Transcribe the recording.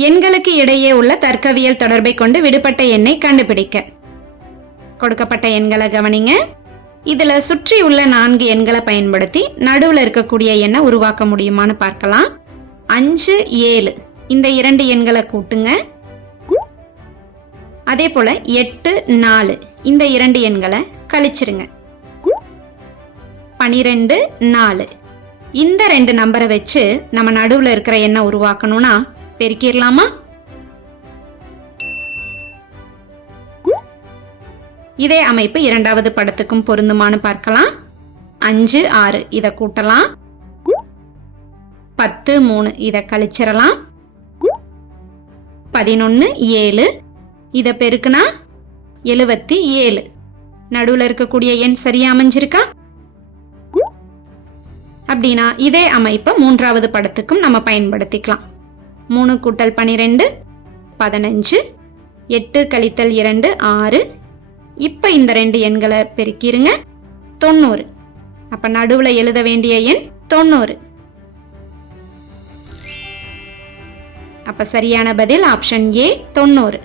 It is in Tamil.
எண்களுக்கு இடையே உள்ள தர்க்கவியல் தொடர்பை கொண்டு விடுபட்ட எண்ணை கண்டுபிடிக்க. கொடுக்கப்பட்ட எண்களை கவனிங்க. இதுல சுற்றி உள்ள நான்கு எண்களை பயன்படுத்தி நடுவில் இருக்கக்கூடிய எண்ணை உருவாக்க முடியுமான்னு பார்க்கலாம். அஞ்சு ஏழு. இந்த இரண்டு எண்களை கூட்டுங்க. அதே போல எட்டு நாலு. இந்த இரண்டு எண்களை கழிச்சிருங்க. பனிரெண்டு நாலு. இந்த ரெண்டு நம்பரை வச்சு நம்ம நடுவில் இருக்கிற எண்ணை உருவாக்கணும்னா பெருக்கிடலாமா? இதே அமைப்பு இரண்டாவது படத்துக்கும் பொருந்துமான்னு பார்க்கலாம். அஞ்சு ஆறு இதை கூட்டலாம். பத்து மூணு இதை கழிச்சிடலாம். பதினொன்று ஏழு இதை பெருக்குனா எழுபத்தி ஏழு. நடுவில் இருக்கக்கூடிய எண் சரியா அமைஞ்சிருக்கா? அப்படின்னா இதே அமைப்பை மூன்றாவது படத்துக்கும் நம்ம பயன்படுத்திக்கலாம். மூணு கூட்டல் பனிரெண்டு பதினஞ்சு எட்டு கழித்தல் இரண்டு ஆறு. இப்போ இந்த ரெண்டு எண்களை பெருக்கிருங்க. தொண்ணூறு. அப்போ நடுவில் எழுத வேண்டிய எண் தொண்ணூறு. அப்போ சரியான பதில் ஆப்ஷன் ஏ தொண்ணூறு.